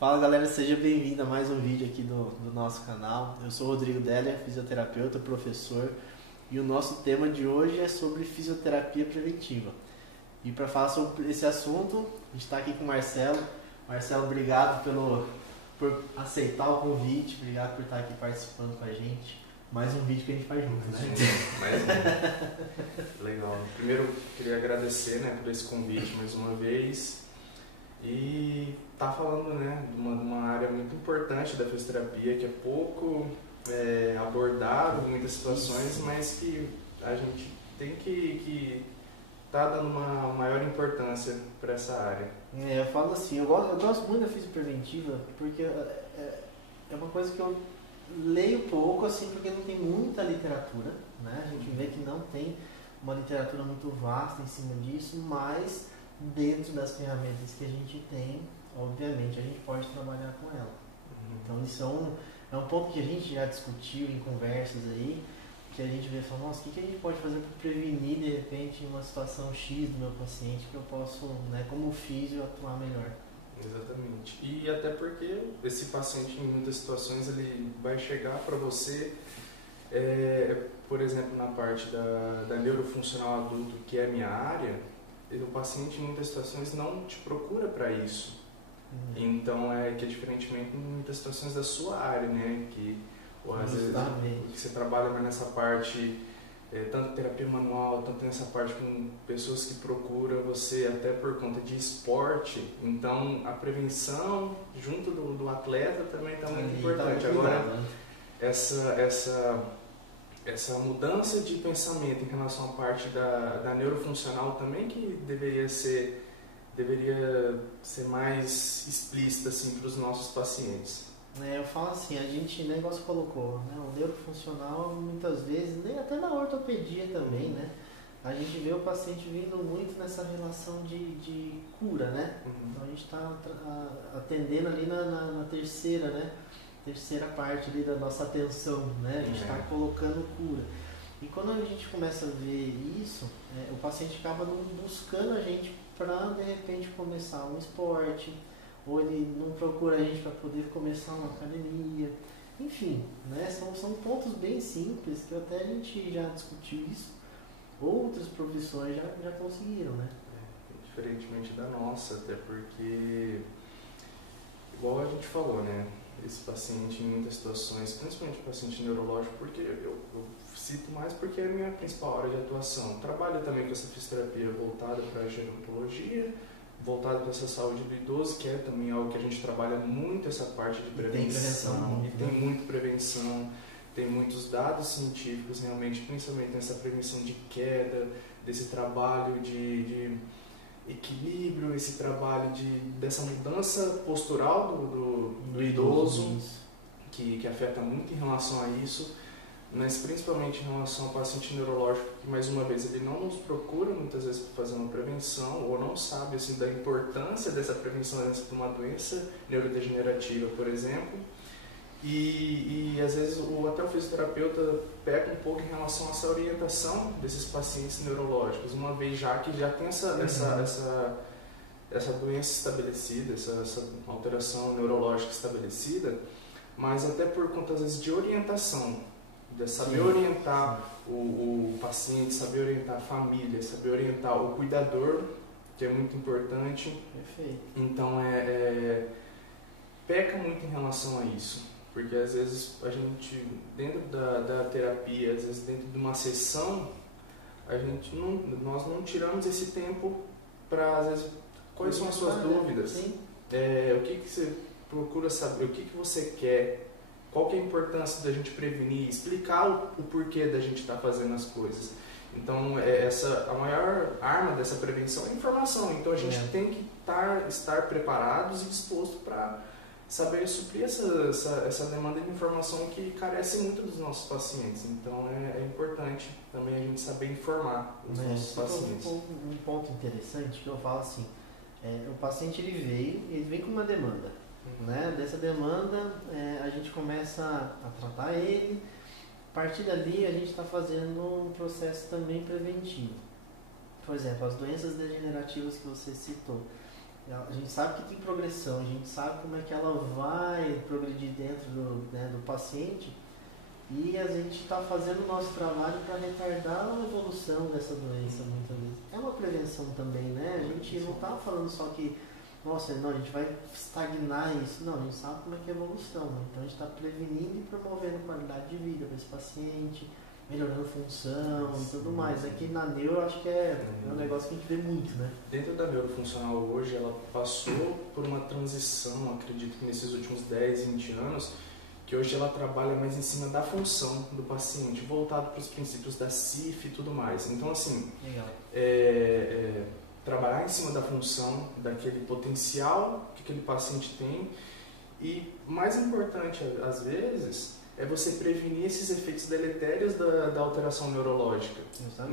Fala galera, seja bem-vindo a mais um vídeo aqui do nosso canal. Eu sou o Rodrigo Deller, fisioterapeuta, professor, e o nosso tema de hoje é sobre fisioterapia preventiva. E para falar sobre esse assunto, a gente está aqui com o Marcelo. Marcelo, obrigado por aceitar o convite, obrigado por estar aqui participando com a gente. Mais um vídeo que a gente faz junto, né? Mais um. Legal. Primeiro, queria agradecer, né, por esse convite mais uma vez. E tá falando, né, de uma área muito importante da fisioterapia, que é pouco abordado em muitas situações, mas que a gente tem que tá dando uma maior importância para essa área. Eu falo assim, eu gosto muito da fisiopreventiva, porque é uma coisa que eu leio pouco, assim, porque não tem muita literatura, né? A gente vê que não tem uma literatura muito vasta em cima disso, mas dentro das ferramentas que a gente tem, obviamente a gente pode trabalhar com ela. Então isso é um ponto que a gente já discutiu em conversas aí, que a gente vê e fala, nossa, o que a gente pode fazer para prevenir de repente uma situação X do meu paciente que eu posso, né, como físio, atuar melhor. Exatamente. E até porque esse paciente em muitas situações ele vai chegar para você, por exemplo, na parte da neurofuncional adulto, que é a minha área, o paciente em muitas situações não te procura para isso. Então que é diferentemente em muitas situações da sua área, né? Que às vezes você trabalha mais nessa parte, tanto terapia manual, tanto nessa parte com pessoas que procuram você até por conta de esporte. Então a prevenção junto do atleta também está muito importante. Agora essa mudança de pensamento em relação à parte da neurofuncional também, que deveria ser mais explícita assim, para os nossos pacientes. Eu falo assim, a gente, negócio colocou, né, o neurofuncional muitas vezes, nem até na ortopedia também, né, a gente vê o paciente vindo muito nessa relação de cura, né, então a gente está atendendo ali na terceira, né, terceira parte ali da nossa atenção, né, a gente está colocando cura. E quando a gente começa a ver isso, o paciente acaba não buscando a gente para de repente começar um esporte, ou ele não procura a gente para poder começar uma academia, enfim, né? São pontos bem simples que até a gente já discutiu isso, outras profissões já conseguiram, né? Diferentemente da nossa, até porque, igual a gente falou, né? Esse paciente em muitas situações, principalmente o paciente neurológico, porque eu cito mais porque é a minha principal área de atuação. Trabalho também com essa fisioterapia voltada para a gerontologia, voltado para essa saúde do idoso, que é também algo que a gente trabalha muito, essa parte de prevenção, e tem muito prevenção, tem muitos dados científicos realmente, principalmente nessa prevenção de queda, desse trabalho de equilíbrio, esse trabalho dessa mudança postural do idoso, que afeta muito em relação a isso, mas principalmente em relação ao paciente neurológico, que mais uma vez ele não nos procura muitas vezes para fazer uma prevenção, ou não sabe assim, da importância dessa prevenção antes de uma doença neurodegenerativa, por exemplo, e às vezes até o fisioterapeuta peca um pouco em relação a essa orientação desses pacientes neurológicos, uma vez já que já tem essa doença estabelecida, essa alteração neurológica estabelecida, mas até por conta às vezes de orientação, de saber orientar o paciente, saber orientar a família, saber orientar o cuidador, que é muito importante. Perfeito. Então peca muito em relação a isso, porque às vezes a gente, dentro da terapia, às vezes dentro de uma sessão, nós não tiramos esse tempo para, às vezes, quais são as suas dúvidas, o que você procura saber, o que você quer, qual que é a importância da gente prevenir, explicar o porquê da gente estar fazendo as coisas. Então, a maior arma dessa prevenção é a informação. Então, a gente tem que estar preparados e disposto para saber suprir essa demanda de informação que carece muito dos nossos pacientes. Então, é importante também a gente saber informar os nossos pacientes. Um ponto interessante que eu falo assim, o paciente ele vem com uma demanda. Né? Dessa demanda a gente começa a tratar ele, a partir dali a gente está fazendo um processo também preventivo. Por exemplo, as doenças degenerativas que você citou, a gente sabe que tem progressão, a gente sabe como é que ela vai progredir dentro do paciente, e a gente está fazendo o nosso trabalho para retardar a evolução dessa doença muitas vezes. É uma prevenção também, né? A gente não está falando só que, nossa, não, a gente vai estagnar isso. Não, a gente sabe como é que é a evolução, né? Então a gente está prevenindo e promovendo qualidade de vida para esse paciente, melhorando função e tudo mais. Aqui na neuro eu acho que é um negócio que a gente vê muito, né? Dentro da neurofuncional hoje, ela passou por uma transição, acredito que nesses últimos 10, 20 anos, que hoje ela trabalha mais em cima da função do paciente, voltado para os princípios da CIF e tudo mais. Então, assim, legal. Trabalhar em cima da função, daquele potencial que aquele paciente tem, e mais importante, às vezes, é você prevenir esses efeitos deletérios da alteração neurológica.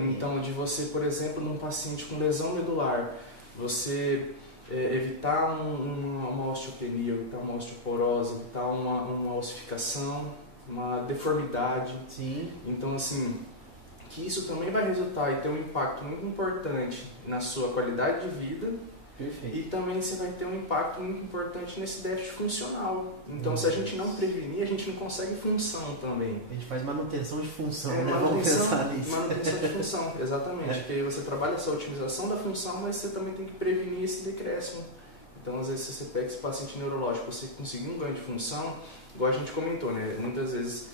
Então, de você, por exemplo, num paciente com lesão medular, você evitar uma osteopenia, evitar uma osteoporose, evitar uma ossificação, uma deformidade. Sim. Então, assim, que isso também vai resultar e ter um impacto muito importante na sua qualidade de vida. Perfeito. E também você vai ter um impacto muito importante nesse déficit funcional. Então, se a gente não prevenir, a gente não consegue função também. A gente faz manutenção de função, né? Vamos pensar nisso. Manutenção de função, exatamente. Porque você trabalha essa otimização da função, mas você também tem que prevenir esse decréscimo. Então, às vezes, se você pega esse paciente neurológico, você conseguir um ganho de função, igual a gente comentou, né? Muitas vezes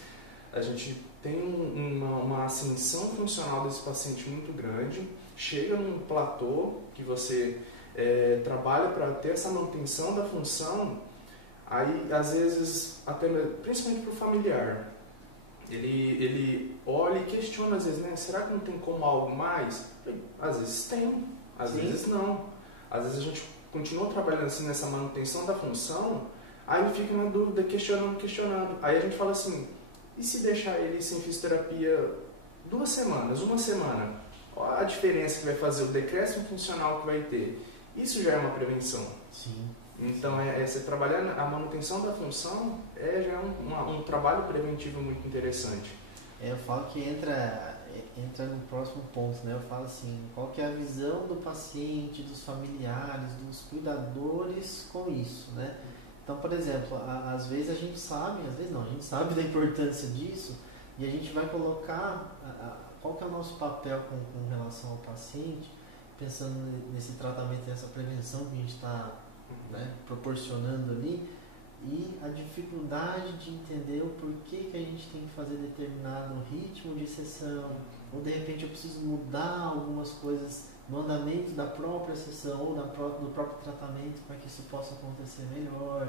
a gente tem uma ascensão funcional desse paciente muito grande, chega num platô que você trabalha para ter essa manutenção da função, aí às vezes, até principalmente para o familiar, ele olha e questiona às vezes, né? Será que não tem como algo mais? Às vezes tem, às Sim. vezes não. Às vezes a gente continua trabalhando assim nessa manutenção da função, aí fica na dúvida, questionando. Aí a gente fala assim, e se deixar ele sem fisioterapia 2 semanas, 1 semana? Olha a diferença que vai fazer, o decréscimo funcional que vai ter. Isso já é uma prevenção. Sim. Então, você trabalhar a manutenção da função já é um trabalho preventivo muito interessante. Eu falo que entra no próximo ponto, né? Eu falo assim, qual que é a visão do paciente, dos familiares, dos cuidadores com isso, né? Então, por exemplo, às vezes a gente sabe, às vezes não, a gente sabe da importância disso e a gente vai colocar qual que é o nosso papel com relação ao paciente, pensando nesse tratamento, nessa prevenção que a gente está proporcionando ali, e a dificuldade de entender o porquê que a gente tem que fazer determinado ritmo de sessão, ou de repente eu preciso mudar algumas coisas no andamento da própria sessão ou do próprio tratamento para que isso possa acontecer melhor.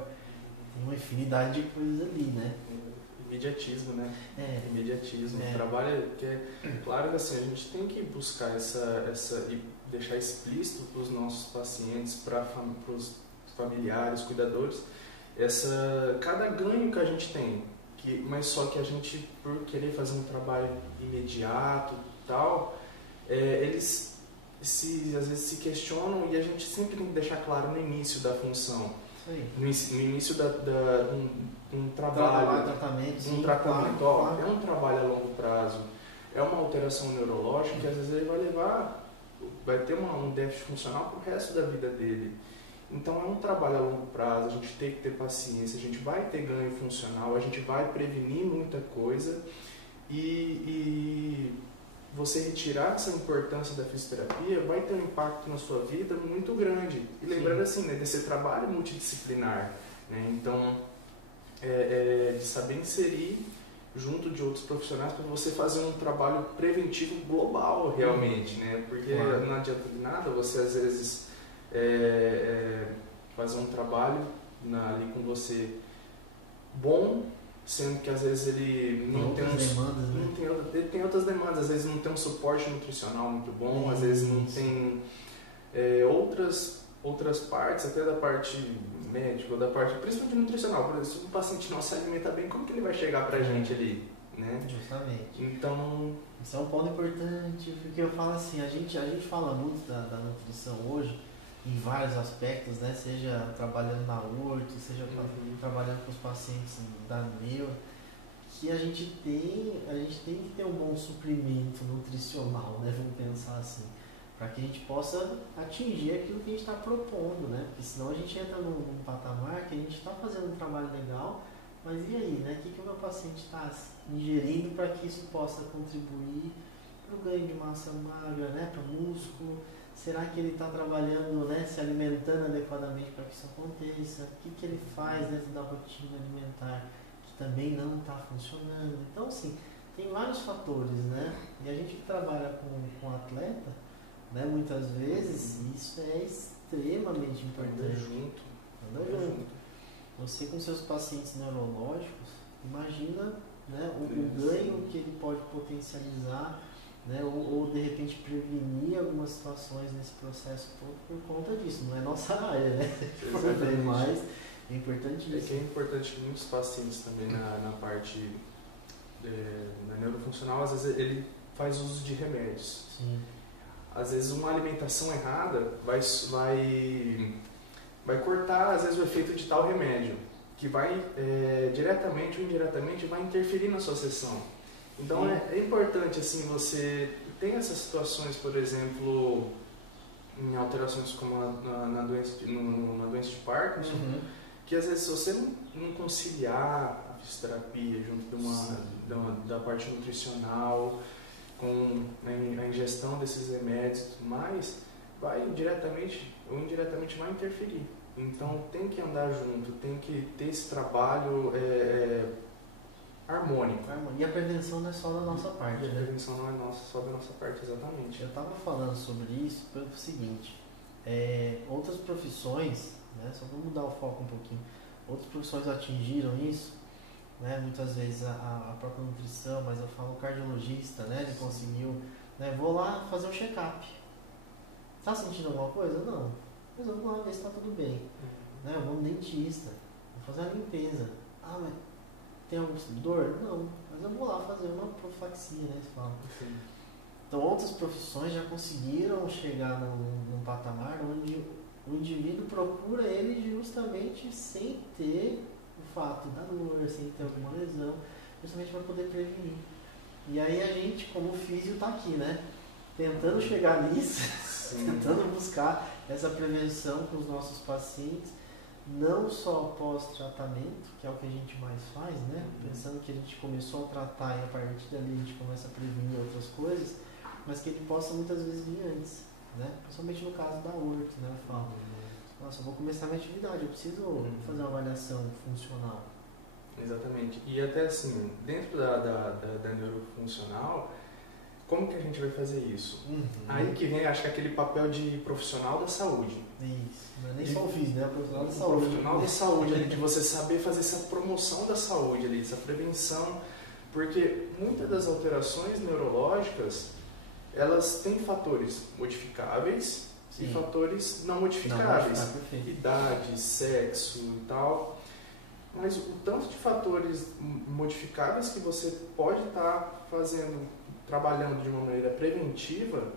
Tem uma infinidade de coisas ali, né? Imediatismo, né? Imediatismo. Trabalho que claro que assim, a gente tem que buscar e deixar explícito para os nossos pacientes, para os familiares, cuidadores, cada ganho que a gente tem, mas só que a gente, por querer fazer um trabalho imediato e tal, eles às vezes se questionam, e a gente sempre tem que deixar claro no início da função, no início de um trabalho, tratamento, claro. É um trabalho a longo prazo, é uma alteração neurológica que às vezes ele vai ter um déficit funcional para o resto da vida dele. Então é um trabalho a longo prazo, a gente tem que ter paciência, a gente vai ter ganho funcional, a gente vai prevenir muita coisa, e você retirar essa importância da fisioterapia vai ter um impacto na sua vida muito grande. E lembrando assim, né, desse trabalho multidisciplinar, né? Então de saber inserir junto de outros profissionais para você fazer um trabalho preventivo global realmente, né? Porque não adianta de nada você às vezes fazer um trabalho ali com você bom, sendo que às vezes ele não tem demandas, né? Ele tem outras demandas, às vezes não tem um suporte nutricional muito bom, às vezes não tem outras partes, até da parte médica, da parte principalmente nutricional. Por exemplo, se o paciente não se alimenta bem, como que ele vai chegar pra gente ali, né? Justamente. Então, isso é um ponto importante, porque eu falo assim, a gente fala muito da nutrição hoje, em vários aspectos, né? Seja trabalhando na orto, seja trabalhando com os pacientes da neuro, que a gente tem que ter um bom suprimento nutricional, né? Vamos pensar assim. para que a gente possa atingir aquilo que a gente está propondo, né? Porque senão a gente entra num patamar que a gente está fazendo um trabalho legal, mas e aí, né? O que o meu paciente está ingerindo para que isso possa contribuir para o ganho de massa magra, né? Para o músculo? Será que ele está trabalhando, né? Se alimentando adequadamente para que isso aconteça? O que ele faz dentro da rotina alimentar que também não está funcionando? Então, assim, tem vários fatores, né? E a gente que trabalha com atleta, né, muitas vezes, isso é extremamente importante. Anda junto. Você com seus pacientes neurológicos, imagina, né, o ganho que ele pode potencializar, né, ou de repente prevenir algumas situações nesse processo todo por conta disso. Não é nossa área, né? Mas é importante isso. É que é importante que muitos pacientes também na parte na neurofuncional, às vezes ele faz uso de remédios. Sim. Às vezes uma alimentação errada vai cortar, às vezes, o efeito de tal remédio, que vai diretamente ou indiretamente vai interferir na sua sessão. Então é importante assim, você tem essas situações, por exemplo, em alterações como na doença de Parkinson, que às vezes se você não conciliar a fisioterapia junto da parte nutricional, com a ingestão desses remédios e tudo mais, vai diretamente ou indiretamente vai interferir. Então tem que andar junto, tem que ter esse trabalho harmônico. E a prevenção não é só da nossa parte. A prevenção não é só da nossa parte, exatamente. Eu estava falando sobre isso pelo seguinte, outras profissões, né, só vou mudar o foco um pouquinho, outras profissões atingiram isso, né, muitas vezes a própria nutrição, mas eu falo cardiologista, né, ele conseguiu, né, vou lá fazer um check-up. Tá sentindo alguma coisa? Não. Mas eu vou lá ver se está tudo bem. Né, eu vou no dentista, vou fazer a limpeza. Ah, mas tem alguma dor? Não. Mas eu vou lá fazer uma profilaxia, né, se fala. Sim. Então outras profissões já conseguiram chegar num patamar onde o indivíduo procura ele justamente sem ter o fato da dor, sem ter alguma lesão, justamente para poder prevenir. E aí a gente, como físio, está aqui, né? Tentando chegar nisso, tentando buscar essa prevenção com os nossos pacientes, não só pós-tratamento, que é o que a gente mais faz, né? Pensando que a gente começou a tratar e a partir dali a gente começa a prevenir outras coisas, mas que ele possa muitas vezes vir antes, né? Principalmente no caso da orto, né? Eu falo, nossa, eu vou começar minha atividade, eu preciso fazer uma avaliação funcional. Exatamente. E até assim, dentro da neurofuncional, como que a gente vai fazer isso? Aí que vem, acho que aquele papel de profissional da saúde. Isso, não é nem só o físico, né? O profissional da saúde. O profissional da saúde, ali, de você saber fazer essa promoção da saúde, ali, essa prevenção, porque muitas das alterações neurológicas, elas têm fatores modificáveis e fatores não modificáveis. Idade, sexo e tal. Mas o tanto de fatores modificáveis que você pode estar trabalhando de uma maneira preventiva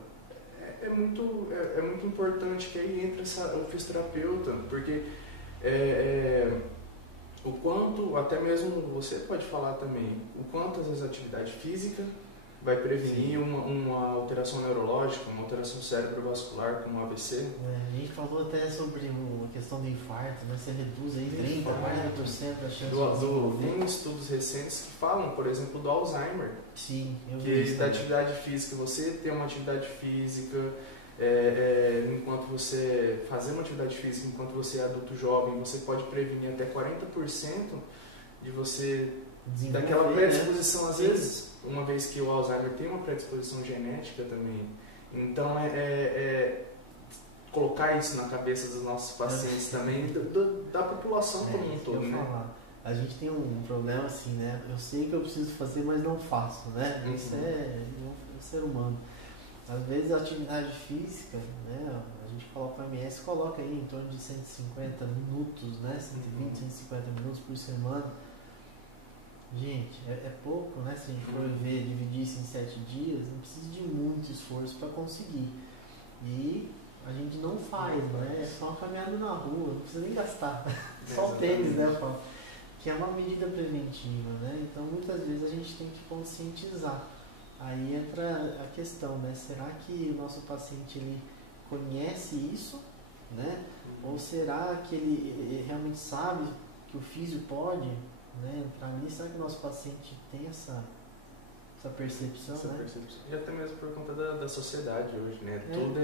é muito importante, que aí entra o fisioterapeuta, porque o quanto, até mesmo você pode falar também, o quanto às vezes a atividade física vai prevenir uma alteração neurológica, uma alteração cerebrovascular como AVC. A gente falou até sobre a questão do infarto, né? Você reduz aí 30%, 40% a chance de desenvolver. Tem estudos recentes que falam, por exemplo, do Alzheimer. Sim, eu vi que isso. Da atividade física, você ter uma atividade física, enquanto você fazer uma atividade física, enquanto você é adulto jovem, você pode prevenir até 40% de você daquela predisposição, né? Às vezes, uma vez que o Alzheimer tem uma predisposição genética também. Então, colocar isso na cabeça dos nossos pacientes também, da população como um todo, né? Falar. A gente tem um problema assim, né? Eu sei que eu preciso fazer, mas não faço, né? Isso é o ser humano. Às vezes a atividade física, né? A gente coloca o MS, coloca aí em torno de 150 minutos, né? 120, 150 minutos por semana. Gente, é pouco, né? Se a gente for ver, dividir isso em 7 dias, não precisa de muito esforço para conseguir. E a gente não faz, né? É só uma caminhada na rua, não precisa nem gastar. Só o tênis, né, Paulo? Que é uma medida preventiva, né? Então, muitas vezes a gente tem que conscientizar, aí entra a questão, né? Será que o nosso paciente ele conhece isso, né? Ou será que ele realmente sabe que o físio pode, né, entrar nisso? Será que o nosso paciente tem essa percepção, né? Percepção. E até mesmo por conta da sociedade hoje, né? Tudo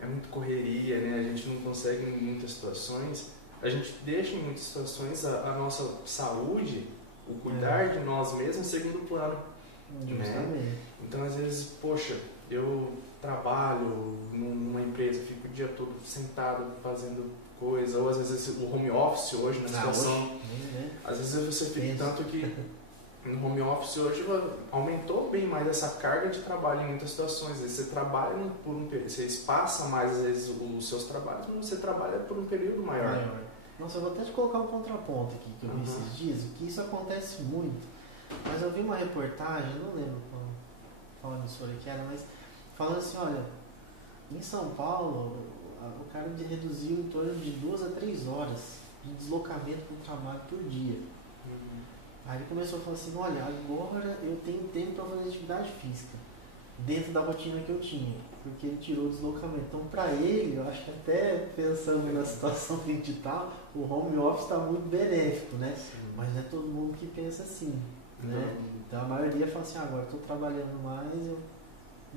é muito correria, né? A gente não consegue em muitas situações, a gente deixa em muitas situações a nossa saúde, o cuidar de nós mesmos em segundo plano. Justamente. Né? Então, às vezes, poxa, eu trabalho numa empresa, fico o dia todo sentado fazendo coisa, ou às vezes o home office hoje na situação, às vezes você fica tanto que no home office hoje aumentou bem mais essa carga de trabalho em muitas situações. Às vezes você trabalha por um período, você espaça mais às vezes os seus trabalhos, mas você trabalha por um período maior. Nossa, eu vou até te colocar um contraponto aqui que eu vi esses dias, que isso acontece muito. Mas eu vi uma reportagem, não lembro qual emissora que era, mas falando assim, olha, em São Paulo o cara reduziu em torno de 2 a 3 horas de deslocamento para o trabalho por dia. Aí ele começou a falar assim, olha, agora eu tenho tempo para fazer atividade física, dentro da rotina que eu tinha, porque ele tirou o deslocamento. Então, para ele, eu acho que até pensando na situação digital, o home office está muito benéfico, né? Sim. Mas não é todo mundo que pensa assim, né? Então, a maioria fala assim, agora estou trabalhando mais, eu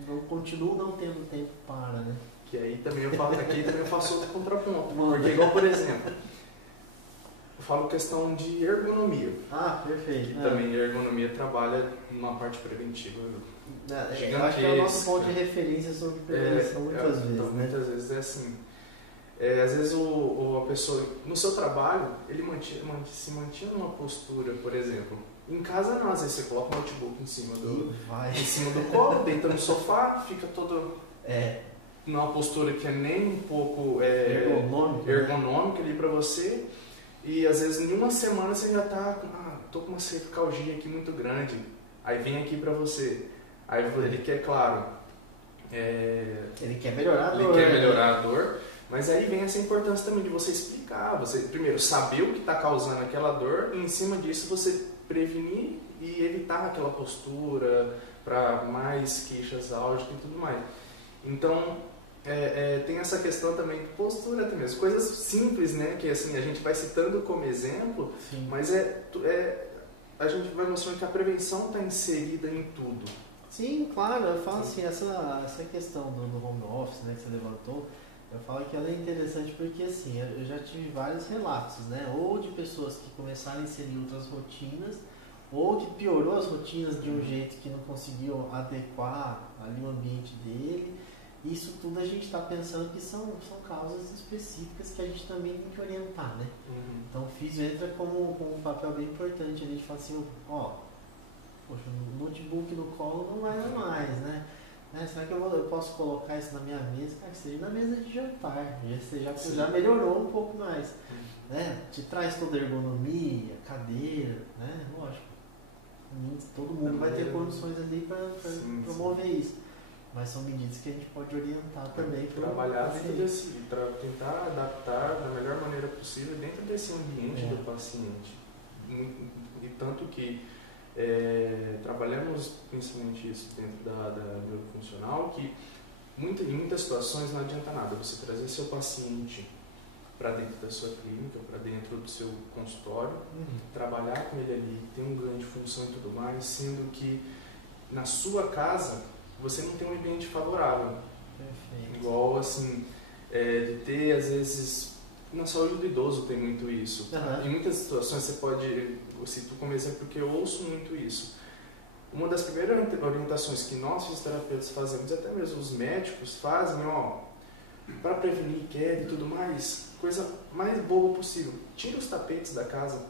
não continuo não tendo tempo para, né? Que aí também eu faço outro contraponto. Porque igual, por exemplo, eu falo questão de ergonomia. Ah, perfeito. Que também a ergonomia trabalha numa parte preventiva gigantesca. Eu acho que é o nosso ponto de referência sobre prevenção muitas vezes, então, né? Muitas vezes é assim. Às vezes a pessoa, no seu trabalho, ele se mantinha numa postura, por exemplo. Em casa não, às vezes você coloca o notebook em cima do colo, deita no sofá, fica todo numa postura que é nem um pouco ergonômica ali pra você. E às vezes em uma semana você já tá com, tô com uma cervicalgia aqui muito grande. Aí vem aqui pra você. Aí ele quer, claro, ele quer melhorar a dor. Ele quer melhorar a dor, mas aí vem essa importância também de você explicar. Você primeiro saber o que está causando aquela dor e em cima disso você prevenir e evitar aquela postura para mais queixas álgicas e tudo mais. Então, tem essa questão também de postura também, as coisas simples, né, que assim, a gente vai citando como exemplo, sim, mas a gente vai mostrando que a prevenção está inserida em tudo. Sim, claro, eu falo assim, essa questão do home office, né, que você levantou, eu falo que ela é interessante porque assim, eu já tive vários relatos, né, ou de pessoas que começaram a inserir outras rotinas, ou que piorou as rotinas de um jeito que não conseguiu adequar ali o ambiente dele. Isso tudo a gente está pensando que são causas específicas que a gente também tem que orientar, né? Então o físio entra como um papel bem importante. A gente fala assim, poxa, o notebook no colo não vai mais, né? Será que eu posso colocar isso na minha mesa? Que seja na mesa de jantar. Você já melhorou um pouco mais. Né? Te traz toda a ergonomia, cadeira, né? Lógico. Todo mundo vai ter condições ali para promover isso. Mas são medidas que a gente pode orientar também. Trabalhar dentro tentar adaptar da melhor maneira possível dentro desse ambiente do paciente. E tanto que trabalhamos principalmente isso dentro da neurofuncional, que em muitas situações não adianta nada você trazer seu paciente para dentro da sua clínica, para dentro do seu consultório, trabalhar com ele ali, ter um ganho de função e tudo mais, sendo que na sua casa você não tem um ambiente favorável. Perfeito. Igual assim, de ter às vezes, na saúde do idoso tem muito isso. Em muitas situações você pode, eu cito como exemplo porque eu ouço muito isso. Uma das primeiras orientações que nós fisioterapeutas fazemos, e até mesmo os médicos fazem, para prevenir queda e tudo mais, coisa mais boa possível. Tira os tapetes da casa.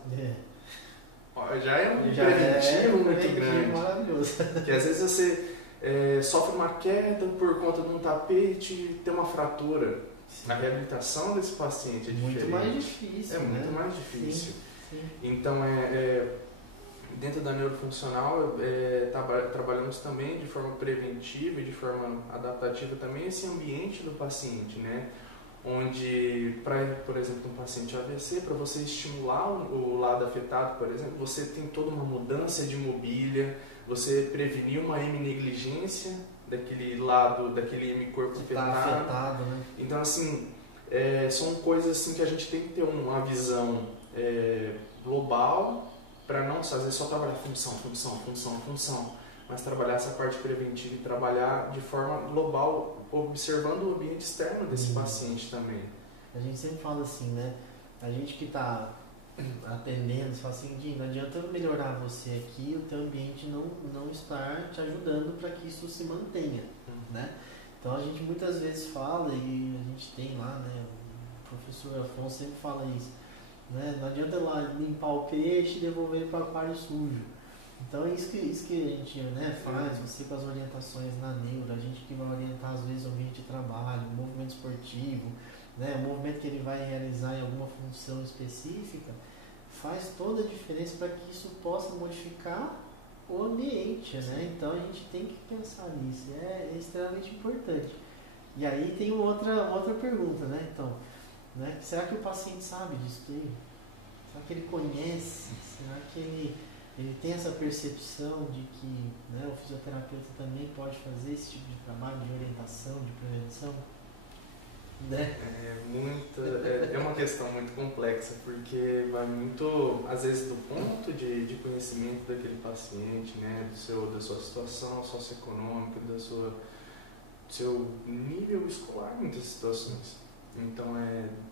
Já é um preventivo muito grande. Maravilhoso. Que às vezes você sofre uma queda por conta de um tapete e tem uma fratura. A reabilitação desse paciente é diferente. Muito mais difícil. Muito mais difícil. Sim. Então, dentro da neurofuncional, trabalhamos também de forma preventiva e de forma adaptativa também esse ambiente do paciente, né? Onde, por exemplo, um paciente AVC, para você estimular o lado afetado, por exemplo, você tem toda uma mudança de mobília, você prevenir uma heminegligência daquele lado, daquele hemicorpo afetado, né? Então, assim, são coisas assim que a gente tem que ter uma visão global para não às vezes só trabalhar função, mas trabalhar essa parte preventiva e trabalhar de forma global, observando o ambiente externo desse paciente também. A gente sempre fala assim, né? A gente que está atendendo, você fala assim, não adianta eu melhorar você aqui, o teu ambiente não estar te ajudando para que isso se mantenha, né? Então a gente muitas vezes fala, e a gente tem lá, né? O professor Afonso sempre fala isso, né? Não adianta eu lá limpar o peixe e devolver ele para o aquário sujo. Então é isso que a gente, né, faz, você com as orientações na neuro, a gente que vai orientar às vezes o ambiente de trabalho, o movimento esportivo, né, o movimento que ele vai realizar em alguma função específica, faz toda a diferença para que isso possa modificar o ambiente, né? Então a gente tem que pensar nisso, é extremamente importante. E aí tem outra pergunta, né? Então, né, será que o paciente sabe disso aí? Será que ele conhece? Será que ele tem essa percepção de que, né, o fisioterapeuta também pode fazer esse tipo de trabalho de orientação, de prevenção? Né? É uma questão muito complexa, porque vai muito, às vezes, do ponto de conhecimento daquele paciente, né, da sua situação socioeconômica, do seu nível escolar em muitas situações. Então,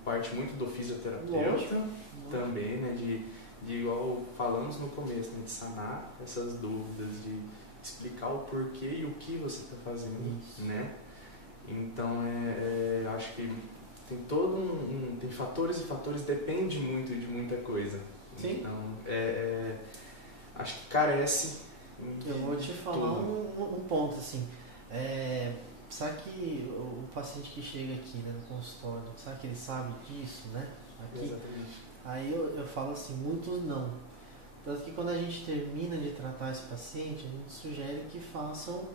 parte muito do fisioterapeuta também, né, de igual falamos no começo, né, de sanar essas dúvidas, de explicar o porquê e o que você está fazendo, né? Então, acho que tem tem fatores e fatores, depende muito de muita coisa. Sim. Então, acho que carece. Eu vou te falar um ponto, assim, sabe que o paciente que chega aqui, né, no consultório, sabe que ele sabe disso, né? Aqui, exatamente. Aí eu falo assim, muitos não. Tanto que quando a gente termina de tratar esse paciente, a gente sugere que façam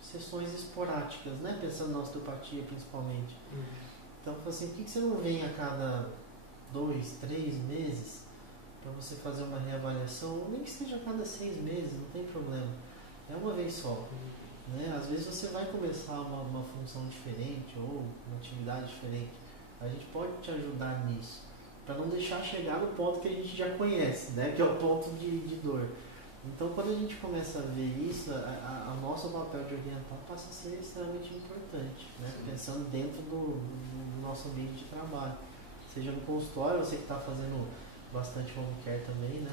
sessões esporádicas, né? Pensando na osteopatia principalmente. Então, assim, por que você não vem a cada 2, 3 meses para você fazer uma reavaliação? Nem que seja a cada 6 meses, não tem problema. É uma vez só. Né? Às vezes você vai começar uma função diferente ou uma atividade diferente. A gente pode te ajudar nisso, para não deixar chegar no ponto que a gente já conhece, né? Que é o ponto de dor. Então, quando a gente começa a ver isso, a nosso papel de orientar passa a ser extremamente importante, né? Pensando dentro do nosso ambiente de trabalho. Seja no consultório, você que está fazendo bastante home care também, né?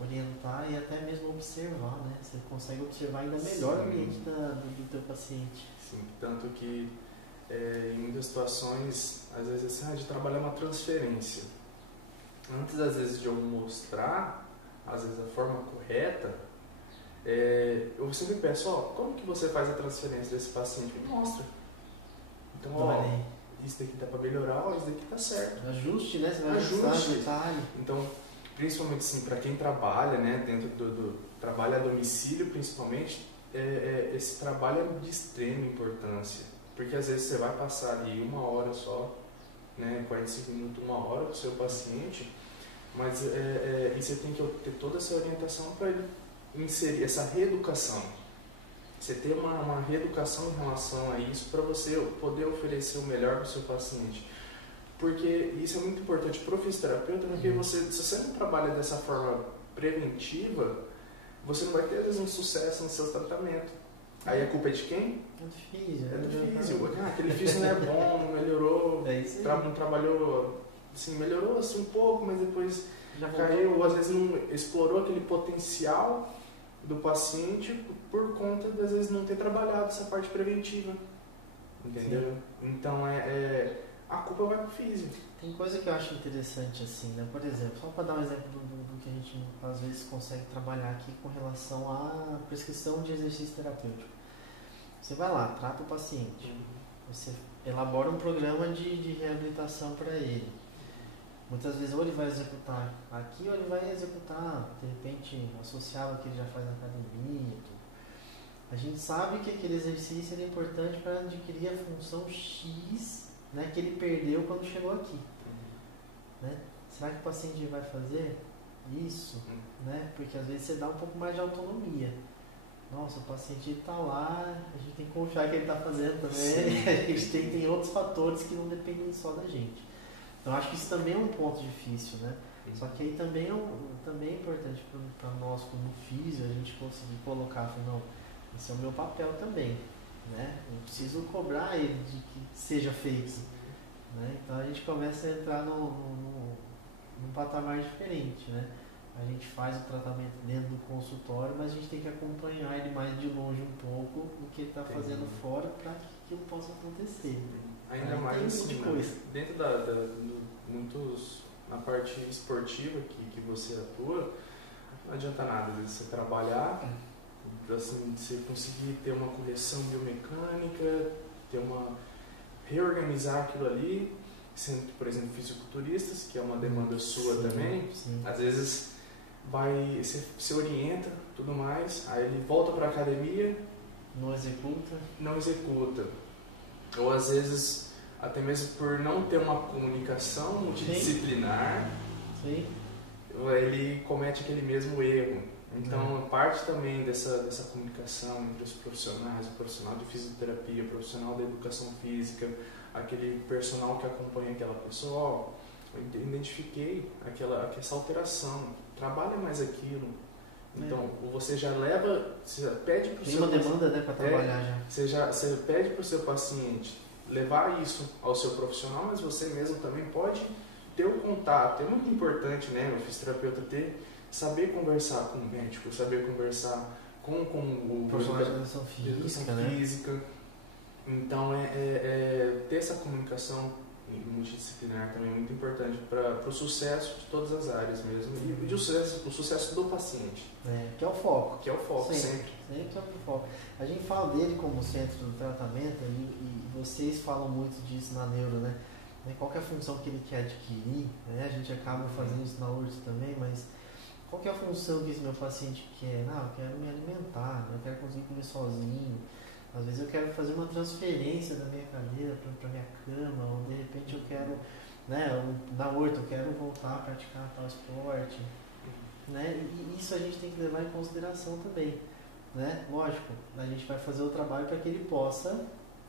Orientar e até mesmo observar, né? Você consegue observar ainda melhor o ambiente do teu paciente. Sim, tanto que em muitas situações, às vezes, de trabalhar uma transferência. Antes, às vezes, de eu mostrar, às vezes, a forma correta, eu sempre peço, como que você faz a transferência desse paciente? Me mostra. Então, isso daqui tá para melhorar, isso daqui tá certo. Ajuste, né? Você vai ajustar o detalhe. Então, principalmente, assim, para quem trabalha, né, dentro do trabalho a domicílio, principalmente, esse trabalho é de extrema importância. Porque, às vezes, você vai passar ali 1 hora só, né, 45 minutos, 1 hora com o seu paciente, mas e você tem que ter toda essa orientação para ele inserir essa reeducação. Você ter uma reeducação em relação a isso para você poder oferecer o melhor para o seu paciente. Porque isso é muito importante para o fisioterapeuta, porque se você não trabalha dessa forma preventiva, você não vai ter, às vezes, um sucesso no seu tratamento. Aí a culpa é de quem? É do físio. É do físio. Aquele físio não é bom, não melhorou, não trabalhou, assim, melhorou assim, um pouco, mas depois já caiu, às vezes não explorou aquele potencial do paciente por conta de, às vezes, não ter trabalhado essa parte preventiva. Entendeu? Sim. Então, a culpa vai pro físio. Tem coisa que eu acho interessante, assim, né? Por exemplo, só para dar um exemplo do que a gente, às vezes, consegue trabalhar aqui com relação à prescrição de exercício terapêutico. Você vai lá, trata o paciente, você elabora um programa de reabilitação para ele. Muitas vezes, ou ele vai executar aqui, ou ele vai executar, de repente, associado ao que ele já faz na academia. Tudo. A gente sabe que aquele exercício é importante para adquirir a função X, né, que ele perdeu quando chegou aqui. Né? Será que o paciente vai fazer isso? Né? Porque às vezes você dá um pouco mais de autonomia. nossa, o paciente está lá, a gente tem que confiar que ele está fazendo também, Sim. a gente tem outros fatores que não dependem só da gente. Então acho que isso também é um ponto difícil, né? Só que aí também também é importante para nós como físio, a gente conseguir colocar, não, esse é o meu papel também, né? Eu preciso cobrar ele de que seja feito, né? Então a gente começa a entrar num patamar diferente, né? A gente faz o tratamento dentro do consultório, mas a gente tem que acompanhar ele mais de longe um pouco do que ele está fazendo fora para que aquilo possa acontecer. Ainda mais assim, dentro muitos na parte esportiva que você atua, não adianta nada, às vezes você trabalhar, assim, você conseguir ter uma correção biomecânica, reorganizar aquilo ali, sendo que, por exemplo, fisiculturistas, que é uma demanda sua também, às vezes você se orienta, tudo mais, aí ele volta para a academia, não executa, ou às vezes até mesmo por não ter uma comunicação multidisciplinar, ele comete aquele mesmo erro. Então, parte também dessa comunicação entre os profissionais, o profissional de fisioterapia, o profissional da educação física, aquele personal que acompanha aquela pessoa, eu identifiquei essa alteração, trabalha mais aquilo. Então, você já você pede para o seu paciente... Tem uma demanda, né, para trabalhar já. Você pede para o seu paciente levar isso ao seu profissional, mas você mesmo também pode ter o contato. É muito importante, né, o fisioterapeuta saber conversar com o médico, saber conversar com o profissional de educação física. Então, ter essa comunicação multidisciplinar também é muito importante para o sucesso de todas as áreas mesmo e o sucesso do paciente. Que é o foco. Que é o foco, sempre. Sempre é o foco. A gente fala dele como centro do tratamento e vocês falam muito disso na neuro, né? Qual que é a função que ele quer adquirir, né? A gente acaba fazendo isso na urso também, mas qual que é a função que esse meu paciente quer? Não, eu quero me alimentar, eu quero conseguir comer sozinho. Às vezes eu quero fazer uma transferência da minha cadeira para minha cama, ou de repente eu quero, né, na horta eu quero voltar a praticar tal esporte, né? E isso a gente tem que levar em consideração também, né? Lógico, a gente vai fazer o trabalho para que ele possa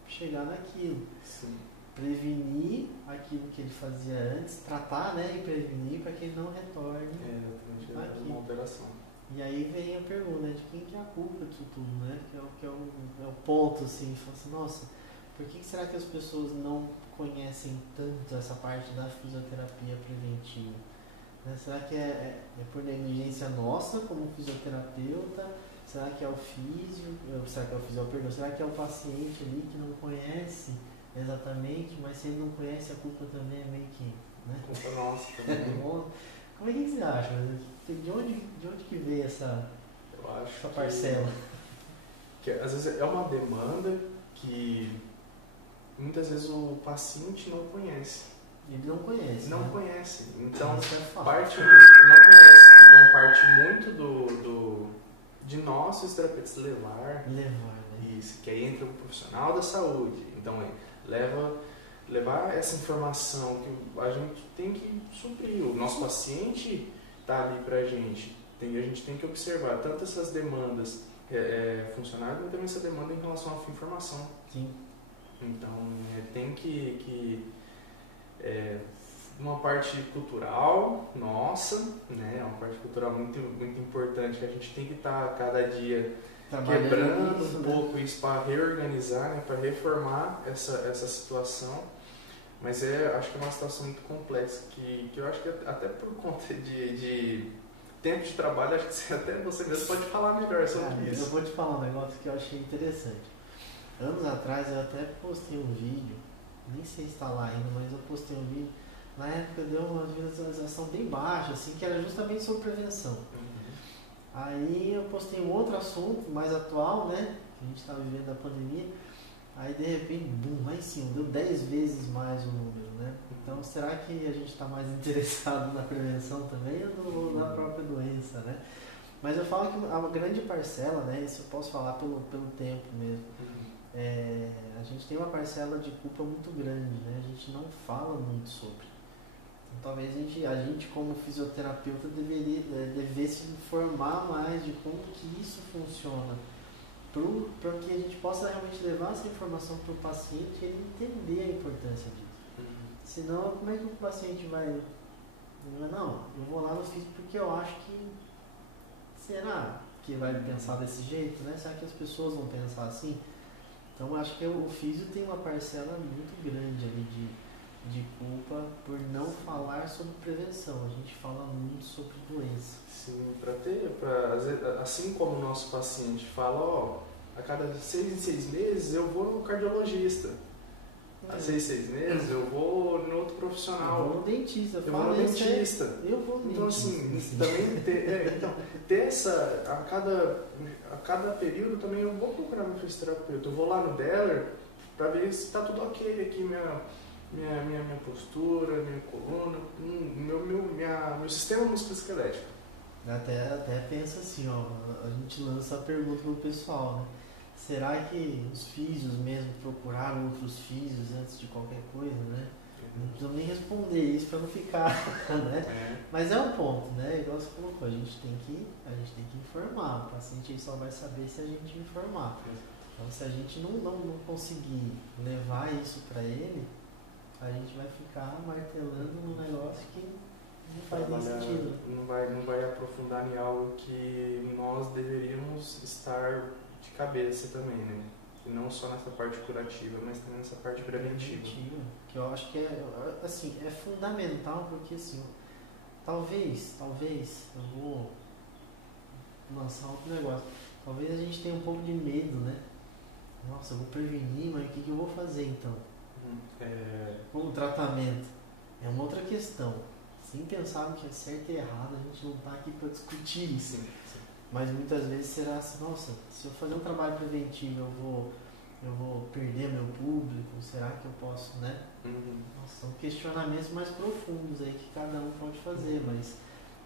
chegar naquilo. Sim. Prevenir aquilo que ele fazia antes, tratar, né, e prevenir para que ele não retorne aqui. Uma operação. E aí vem a pergunta, né, de quem que é a culpa disso tudo, né? Que é o ponto, assim, fala assim, nossa, por que será que as pessoas não conhecem tanto essa parte da fisioterapia preventiva? Né? Será que é por negligência nossa como fisioterapeuta? Será que é o físio? Será que é o físio, perdão? Será que é o paciente ali que não conhece exatamente, mas se ele não conhece, a culpa também é meio que, né? Culpa nossa também. Como é que você acha? De onde que veio essa parcela? Que às vezes é uma demanda que muitas vezes o paciente não conhece. Ele não conhece. Não né? conhece. Então, não parte muito de nós, os terapeutas, levar né? Isso, que aí entra o profissional da saúde. Então, levar essa informação que a gente tem que suprir. O nosso paciente está ali para a gente tem que observar tanto essas demandas funcionais, mas também essa demanda em relação à informação. Sim. Então, tem que uma parte cultural nossa, né, uma parte cultural muito, muito importante que a gente tem que estar cada dia quebrando um pouco isso para reorganizar, né, para reformar essa situação. Mas acho que é uma situação muito complexa que eu acho que até por conta de tempo de trabalho, acho que até você mesmo pode falar melhor sobre isso. Eu vou te falar um negócio que eu achei interessante. Anos atrás eu até postei um vídeo, nem sei se está lá ainda, mas eu postei um vídeo, na época deu uma visualização bem baixa, assim, que era justamente sobre prevenção. Aí eu postei um outro assunto mais atual, né, que a gente está vivendo a pandemia, aí de repente, bum, lá em cima, deu 10 vezes mais o número, né? Então será que a gente está mais interessado na prevenção também ou na própria doença, né? Mas eu falo que a grande parcela, né, isso eu posso falar pelo tempo mesmo, a gente tem uma parcela de culpa muito grande, né? A gente não fala muito sobre. Então, talvez a gente como fisioterapeuta devesse informar mais de como que isso funciona, para que a gente possa realmente levar essa informação para o paciente e ele entender a importância disso. Senão, como é que o paciente vai... Não, eu vou lá no físico porque eu acho que... Será que vai pensar desse jeito, né? Será que as pessoas vão pensar assim? Então, eu acho que o físio tem uma parcela muito grande ali de culpa por não falar sobre prevenção. A gente fala muito sobre doença. Sim, assim como o nosso paciente fala, ó, a cada 6 em 6 meses eu vou no cardiologista. Há 6 em 6 meses eu vou no outro profissional. Eu vou no dentista. Eu vou no dentista. Eu vou no então, dentista. Assim, também ter essa, a cada período também eu vou procurar meu fisioterapeuta. Eu vou lá no Deller para ver se está tudo ok aqui, minha postura, minha coluna, meu sistema musculoesquelético. Até pensa assim, ó, a gente lança a pergunta pro pessoal, né? Será que os físios mesmo procuraram outros físios antes de qualquer coisa, né? Não precisam nem responder isso para não ficar, né? Mas é um ponto, né? Igual você colocou, a gente tem que informar. O paciente só vai saber se a gente informar. Então, se a gente não conseguir levar isso para ele, a gente vai ficar martelando num negócio que não faz nem sentido. Não vai aprofundar em algo que nós deveríamos estar de cabeça também, né? E não só nessa parte curativa, mas também nessa parte preventiva. Que eu acho que é fundamental, porque assim, talvez, eu vou lançar outro negócio. Talvez a gente tenha um pouco de medo, né? Nossa, eu vou prevenir, mas o que eu vou fazer então? Com o tratamento. É uma outra questão. Sem pensar no que é certo e errado, a gente não está aqui para discutir isso. Sim. Mas muitas vezes será assim, nossa, se eu fazer um trabalho preventivo, eu vou perder meu público, será que eu posso, né? Nossa, são questionamentos mais profundos aí que cada um pode fazer, mas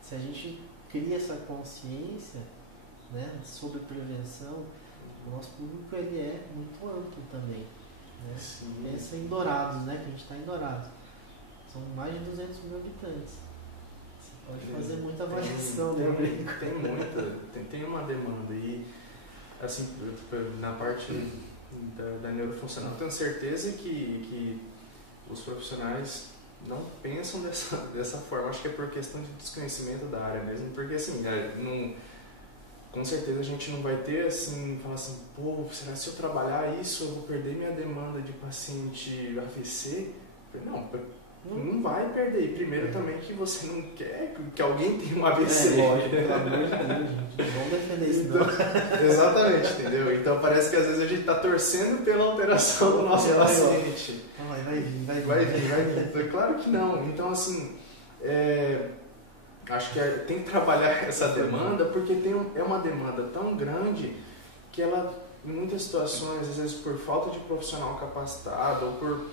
se a gente cria essa consciência, né, sobre prevenção, o nosso público ele é muito amplo também. Né? Pensa em Dourados, né, que a gente está em Dourados. São mais de 200 mil habitantes. Você pode fazer muita avaliação, né? Tem uma demanda e, assim, na parte da neurofuncional, tenho certeza que os profissionais não pensam dessa forma. Acho que é por questão de desconhecimento da área mesmo, porque, assim, com certeza a gente não vai ter, assim, falar assim, pô, será que se eu trabalhar isso eu vou perder minha demanda de paciente AVC? Não vai perder. Primeiro também que você não quer que alguém tenha um AVC. Lógico, pelo amor de Deus, gente. Não vamos defender isso, não. Exatamente, entendeu? Então parece que às vezes a gente está torcendo pela alteração do nosso paciente. Vai vir. Claro que não. Então, assim, acho que tem que trabalhar essa demanda, porque é uma demanda tão grande que ela, em muitas situações, às vezes por falta de profissional capacitado ou por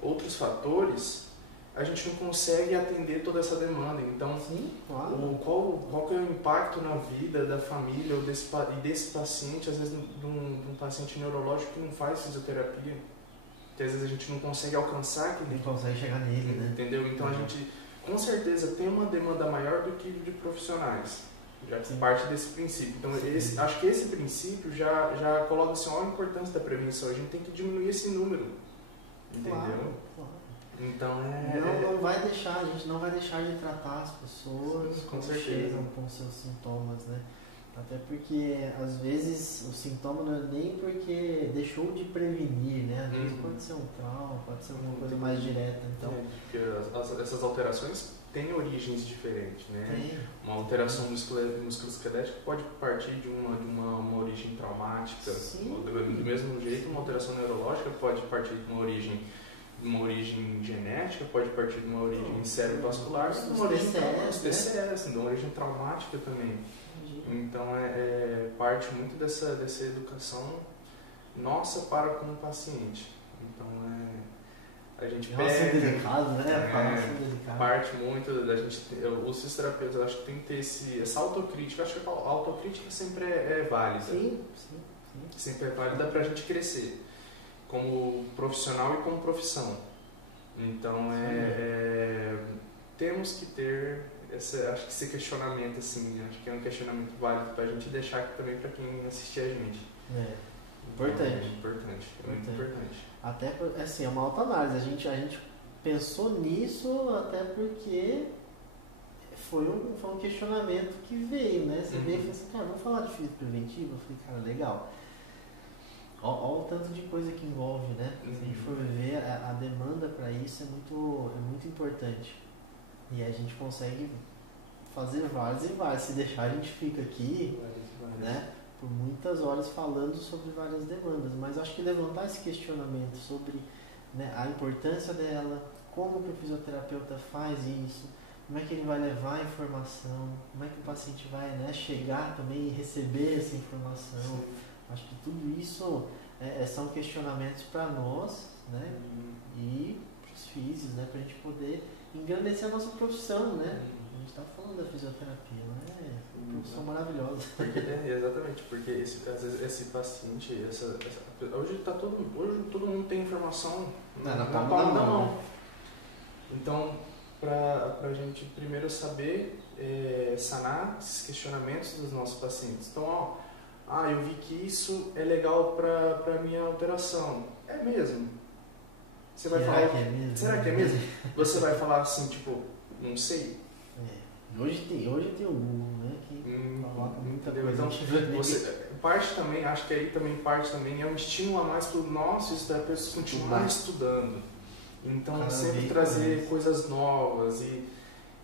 outros fatores, a gente não consegue atender toda essa demanda. Então, sim, claro. Qual que é o impacto na vida da família ou desse paciente, às vezes de um paciente neurológico que não faz fisioterapia, que às vezes a gente não consegue alcançar aquele... Não consegue chegar nele, né? Entendeu? Então a gente, com certeza, tem uma demanda maior do que de profissionais. Já que parte desse princípio. Então, acho que esse princípio já coloca assim, olha a importância da prevenção. A gente tem que diminuir esse número. Entendeu? Claro. Então não vai deixar, a gente não vai deixar de tratar as pessoas quando chegam com seus sintomas, né? Até porque às vezes o sintoma não é nem porque deixou de prevenir, né? Às vezes pode ser um trauma, pode ser alguma coisa mais direta. Então, porque essas alterações têm origens diferentes, né? Uma alteração musculoesquelética pode partir de uma origem traumática. Sim. Do mesmo jeito, uma alteração neurológica pode partir de uma origem genética, pode partir de uma origem cerebrovascular, de uma origem TCS, de uma origem traumática também. Então parte muito dessa educação nossa para com o paciente. Então a gente perde, delicado, né? parte muito da gente, os fisioterapeutas, eu acho que tem que ter essa autocrítica. Eu acho que a autocrítica sempre é válida. Sim. Sempre é válida para a gente crescer como profissional e como profissão. Então temos que ter acho que esse questionamento, assim, acho que é um questionamento válido para a gente deixar aqui também para quem assistir a gente. Importante. É importante, é muito importante. Até, assim, é uma autoanálise. A gente pensou nisso até porque foi um questionamento que veio, né? Você veio e falou assim, cara, vamos falar de física preventiva? Eu falei, cara, legal. Olha o tanto de coisa que envolve, né? Se a gente for ver, a demanda para isso é muito importante. E a gente consegue fazer vários e vários. Se deixar, a gente fica aqui, né, por muitas horas falando sobre várias demandas. Mas acho que levantar esse questionamento sobre, né, a importância dela, como que o fisioterapeuta faz isso, como é que ele vai levar a informação, como é que o paciente vai, né, chegar também e receber essa informação. Sim. Acho que tudo isso são questionamentos para nós, né, e para os físicos, né, para a gente poder engrandecer a nossa profissão, né. A gente está falando da fisioterapia, né, é uma profissão maravilhosa. Porque, exatamente, porque às vezes esse paciente, hoje todo mundo tem informação na palma da mão. Então, para a gente primeiro saber sanar esses questionamentos dos nossos pacientes. Então, eu vi que isso é legal para a minha alteração. É mesmo? Você vai falar, será que é mesmo? Você vai falar assim, tipo, não sei. Hoje tem o Google, né, que coloca muita coisa. Então, parte também, acho que aí também parte também é um estímulo a mais para o nosso fisioterapeuta continuar estudando. Então, cada sempre trazer coisas novas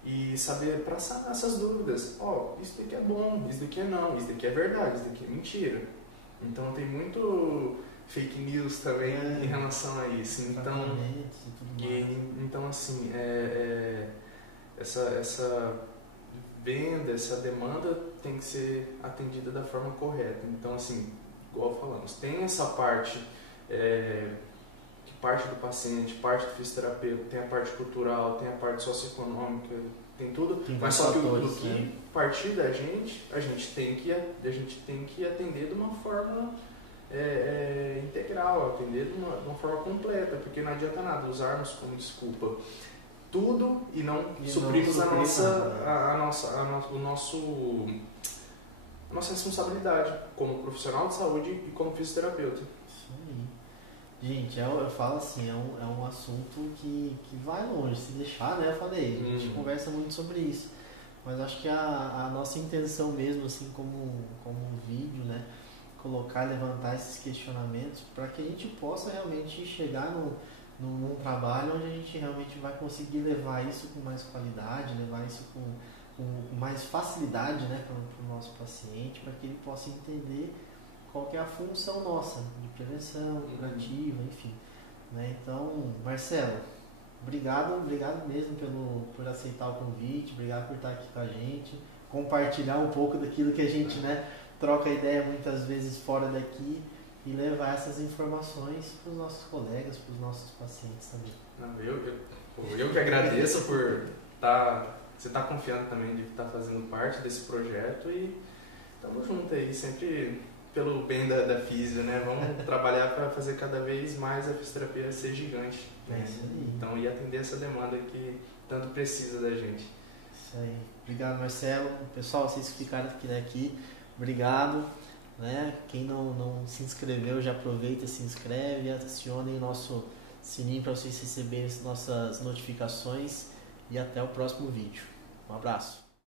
e saber para sanar essas dúvidas. Isso daqui é bom, isso daqui é não, isso daqui é verdade, isso daqui é mentira. Então, tem muito fake news também em relação a isso. Então assim, essa venda, essa demanda tem que ser atendida da forma correta. Então, assim, igual falamos, tem essa parte que parte do paciente, parte do fisioterapeuta, tem a parte cultural, tem a parte socioeconômica, tem tudo, mas só que o que partir da gente, a gente tem que atender de uma forma integral, atender de uma forma completa, porque não adianta nada usarmos como desculpa tudo e não suprimos a nossa responsabilidade como profissional de saúde e como fisioterapeuta. Isso aí. Gente, eu falo assim, é um assunto que vai longe, se deixar, né? Eu falei, a gente conversa muito sobre isso, mas acho que a nossa intenção mesmo, assim, como um vídeo, né? Colocar, levantar esses questionamentos para que a gente possa realmente chegar num trabalho onde a gente realmente vai conseguir levar isso com mais qualidade, levar isso com mais facilidade, né, para o nosso paciente, para que ele possa entender qual que é a função nossa de prevenção, curativa, enfim. Né? Então, Marcelo, obrigado mesmo por aceitar o convite, obrigado por estar aqui com a gente, compartilhar um pouco daquilo que a gente, né, troca ideia muitas vezes fora daqui e levar essas informações para os nossos colegas, para os nossos pacientes também. Eu que agradeço por você estar confiando também de estar fazendo parte desse projeto e estamos juntos aí, sempre pelo bem da físio, né? Vamos trabalhar para fazer cada vez mais a fisioterapia ser gigante. Né? Isso aí. Então, e atender essa demanda que tanto precisa da gente. Isso aí. Obrigado, Marcelo. Pessoal, vocês que ficaram aqui, obrigado. Né? Quem não se inscreveu, já aproveita, se inscreve, acione o nosso sininho para vocês receberem as nossas notificações e até o próximo vídeo. Um abraço.